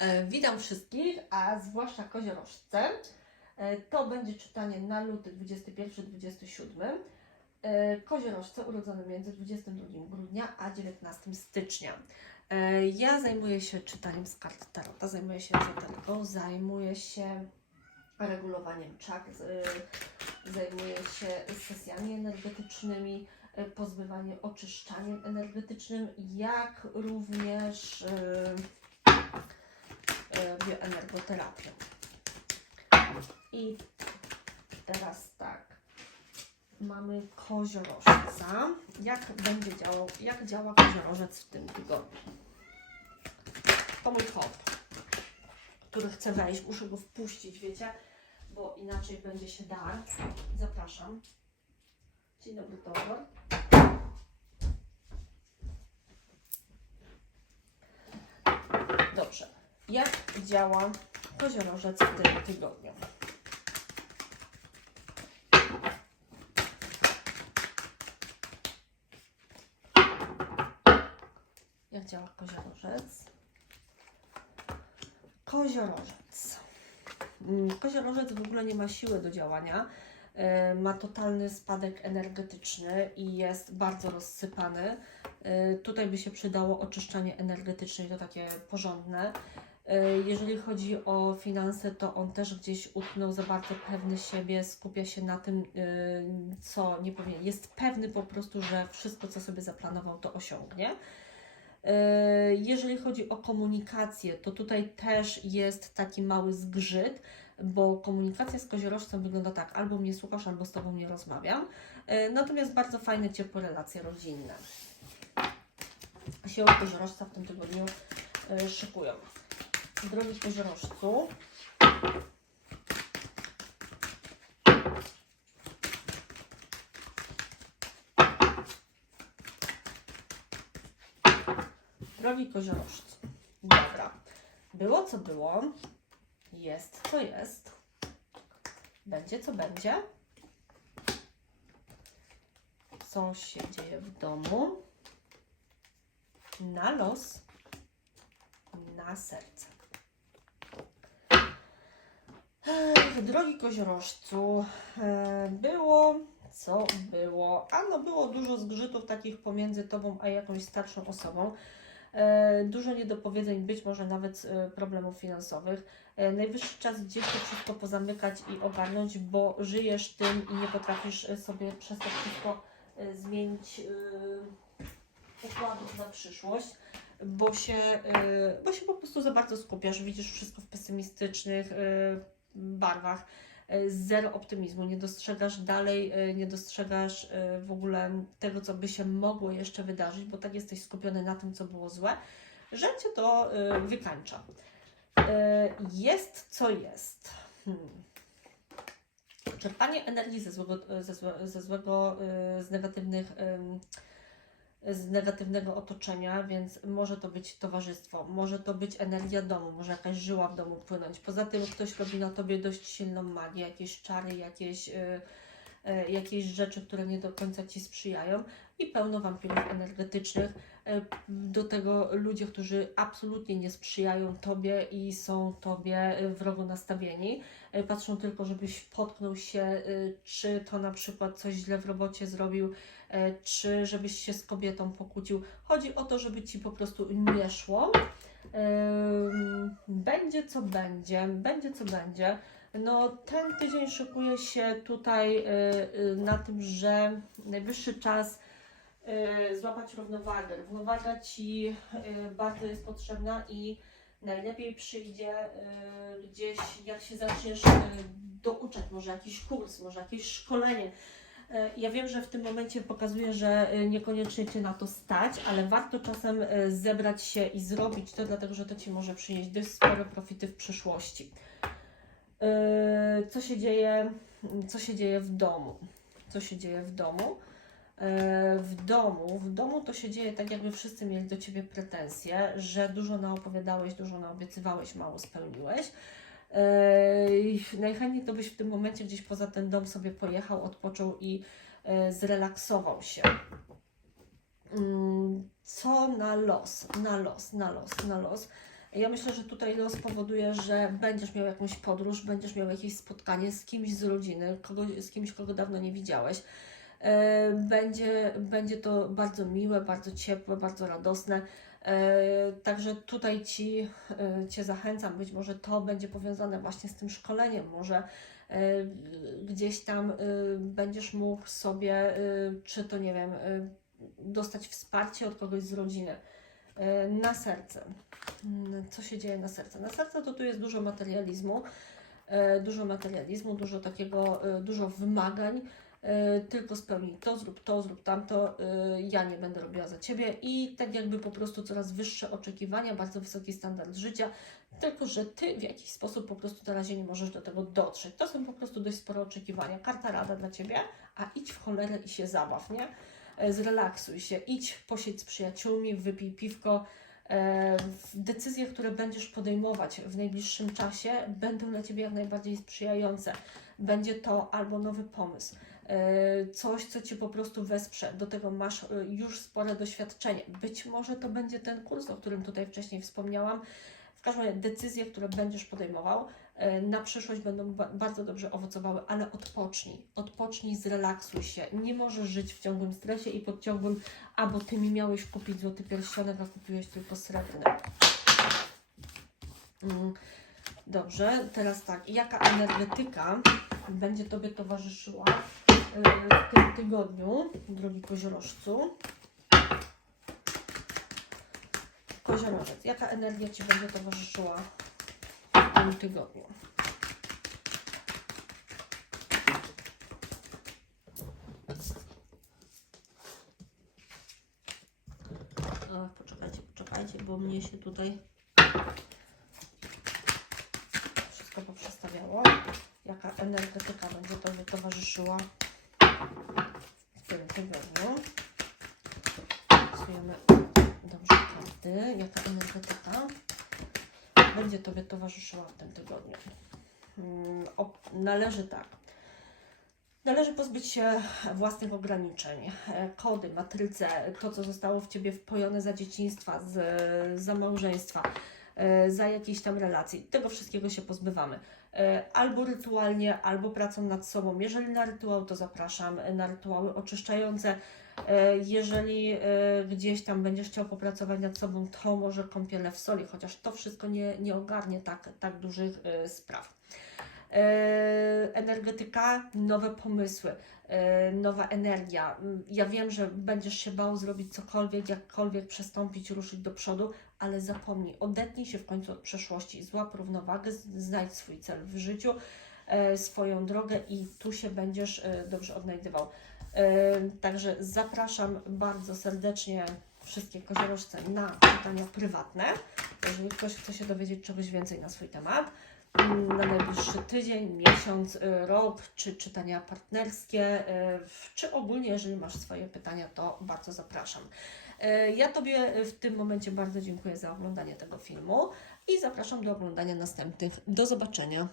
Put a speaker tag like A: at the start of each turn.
A: E, Witam wszystkich, a zwłaszcza koziorożce. E, To będzie czytanie na luty 21-27. E, Koziorożce urodzone między 22 grudnia a 19 stycznia. Ja zajmuję się czytaniem z kart Tarota, zajmuję się ezoteryką, zajmuję się regulowaniem czakr, e, zajmuję się sesjami energetycznymi, pozbywaniem, oczyszczaniem energetycznym, jak również bioenergoterapią. I teraz tak, mamy koziorożca. Jak będzie działał, jak działa koziorożec w tym tygodniu? To mój kot, który chce wejść, muszę go wpuścić, wiecie, bo inaczej będzie się dar. Zapraszam. Dzień dobry, Tobor. Dobrze. Jak działa koziorożec w tym tygodniu? Jak działa koziorożec? Koziorożec. Mm, Koziorożec w ogóle nie ma siły do działania. E, Ma totalny spadek energetyczny i jest bardzo rozsypany. E, Tutaj by się przydało oczyszczanie energetyczne i to takie porządne. E, Jeżeli chodzi o finanse, to on też gdzieś utknął za bardzo pewny siebie, skupia się na tym, e, co nie powinien. Jest pewny po prostu, że wszystko, co sobie zaplanował, to osiągnie. E, Jeżeli chodzi o komunikację, to tutaj też jest taki mały zgrzyt, bo komunikacja z koziorożcem wygląda tak, albo mnie słuchasz, albo z Tobą nie rozmawiam. Natomiast bardzo fajne, ciepłe relacje rodzinne się koziorożca w tym tygodniu szykują. Drogi koziorożcu, drogi koziorożcu, dobra, było co było, jest co jest, będzie co będzie, co się dzieje w domu, na los, na serce. Drogi koziorożcu, było co było. Ano było dużo zgrzytów takich pomiędzy tobą a jakąś starszą osobą. Dużo niedopowiedzeń, być może nawet e, problemów finansowych. Najwyższy czas gdzieś to wszystko pozamykać i ogarnąć, bo żyjesz tym i nie potrafisz e, sobie przez to wszystko e, zmienić układów na przyszłość, bo się, bo się po prostu za bardzo skupiasz, widzisz wszystko w pesymistycznych barwach, e, zero optymizmu, nie dostrzegasz dalej, e, nie dostrzegasz e, w ogóle tego, co by się mogło jeszcze wydarzyć, bo tak jesteś skupiony na tym, co było złe, że cię to wykańcza. Jest co jest. Hmm. Czerpanie energii ze złego, ze, ze złego, z negatywnych z negatywnego otoczenia, więc może to być towarzystwo, może to być energia domu, może jakaś żyła w domu płynąć. Poza tym ktoś robi na tobie dość silną magię, jakieś czary, jakieś, y, y, jakieś rzeczy, które nie do końca ci sprzyjają i pełno wampirów energetycznych. Y, do tego ludzie, którzy absolutnie nie sprzyjają tobie i są tobie wrogo nastawieni. Patrzą tylko, żebyś potknął się, czy to na przykład coś źle w robocie zrobił, czy żebyś się z kobietą pokłócił. Chodzi o to, żeby ci po prostu nie szło. Będzie co będzie, będzie co będzie. No, ten tydzień szykuje się tutaj y, y, na tym, że najwyższy czas złapać równowagę. Równowaga ci bardzo jest potrzebna i najlepiej przyjdzie gdzieś, jak się zaczniesz douczać, może jakiś kurs, może jakieś szkolenie. Ja wiem, że w tym momencie pokazuje, że e, niekoniecznie Cię na to stać, ale warto czasem e, zebrać się i zrobić to, dlatego że to Ci może przynieść dość spore profity w przyszłości. E, Co się dzieje, co się dzieje w domu? Co się dzieje w domu? W domu, w domu to się dzieje tak, jakby wszyscy mieli do Ciebie pretensje, że dużo naopowiadałeś, dużo naobiecywałeś, mało spełniłeś. Ej, Najchętniej to byś w tym momencie gdzieś poza ten dom sobie pojechał, odpoczął i e, zrelaksował się. Mm, Co na los, na los, na los, na los. Ja myślę, że tutaj los powoduje, że będziesz miał jakąś podróż, będziesz miał jakieś spotkanie z kimś z rodziny, z kimś, kogo dawno nie widziałeś. E, Będzie, będzie to bardzo miłe, bardzo ciepłe, bardzo radosne. E, Także tutaj ci, e, Cię zachęcam, być może to będzie powiązane właśnie z tym szkoleniem, może e, gdzieś tam będziesz mógł sobie, czy to nie wiem, dostać wsparcie od kogoś z rodziny na serce. Co się dzieje na serce? Na serce to tu jest dużo materializmu, dużo materializmu, dużo takiego, dużo wymagań, tylko spełnij to, zrób to, zrób tamto, e, ja nie będę robiła za Ciebie i tak jakby po prostu coraz wyższe oczekiwania, bardzo wysoki standard życia, tylko że Ty w jakiś sposób po prostu na razie nie możesz do tego dotrzeć. To są po prostu dość spore oczekiwania. Karta rada dla Ciebie, a idź w cholerę i się zabaw, nie? E, Zrelaksuj się, idź, posiedź z przyjaciółmi, wypij piwko, E, decyzje, które będziesz podejmować w najbliższym czasie, będą dla Ciebie jak najbardziej sprzyjające. Będzie to albo nowy pomysł, e, coś, co Cię po prostu wesprze. Do tego masz e, już spore doświadczenie. Być może to będzie ten kurs, o którym tutaj wcześniej wspomniałam. W każdym razie decyzje, które będziesz podejmował, e, na przyszłość będą ba- bardzo dobrze owocowały, ale odpocznij. Odpocznij, zrelaksuj się. Nie możesz żyć w ciągłym stresie i pod ciągłym, a bo ty mi miałeś kupić złoty pierścionek, a kupiłeś tylko srebrny. Mm, Dobrze, teraz tak, jaka energetyka będzie Tobie towarzyszyła w tym tygodniu, drogi koziorożcu? Koziorożec, jaka energia Ci będzie towarzyszyła w tym tygodniu? O, poczekajcie, poczekajcie, bo mnie się tutaj wszystko poprzestawiało. Jaka energetyka będzie Tobie towarzyszyła tygodniu? Pasujemy dobrze karty. Jaka energetyka będzie Tobie towarzyszyła w tym tygodniu? Mm, należy tak. Należy pozbyć się własnych ograniczeń, kody, matryce, to co zostało w Ciebie wpojone za dzieciństwa, z, za małżeństwa, za jakieś tam relacje. Tego wszystkiego się pozbywamy. E, Albo rytualnie, albo pracą nad sobą. Jeżeli na rytuał, to zapraszam e, na rytuały oczyszczające. E, Jeżeli e, gdzieś tam będziesz chciał popracować nad sobą, to może kąpiele w soli, chociaż to wszystko nie, nie ogarnie tak, tak dużych e, spraw. E, energetyka, nowe pomysły, e, nowa energia. Mm, Ja wiem, że będziesz się bał zrobić cokolwiek, jakkolwiek przestąpić, ruszyć do przodu, ale zapomnij, odetnij się w końcu od przeszłości, złap równowagę, znajdź swój cel w życiu, e, swoją drogę i tu się będziesz dobrze odnajdywał. Także zapraszam bardzo serdecznie wszystkie koziorożce na pytania prywatne, jeżeli ktoś chce się dowiedzieć czegoś więcej na swój temat mm, na tydzień, miesiąc, y, rok, czy czytania partnerskie, y, czy ogólnie, jeżeli masz swoje pytania, to bardzo zapraszam. Y, Ja Tobie w tym momencie bardzo dziękuję za oglądanie tego filmu i zapraszam do oglądania następnych. Do zobaczenia.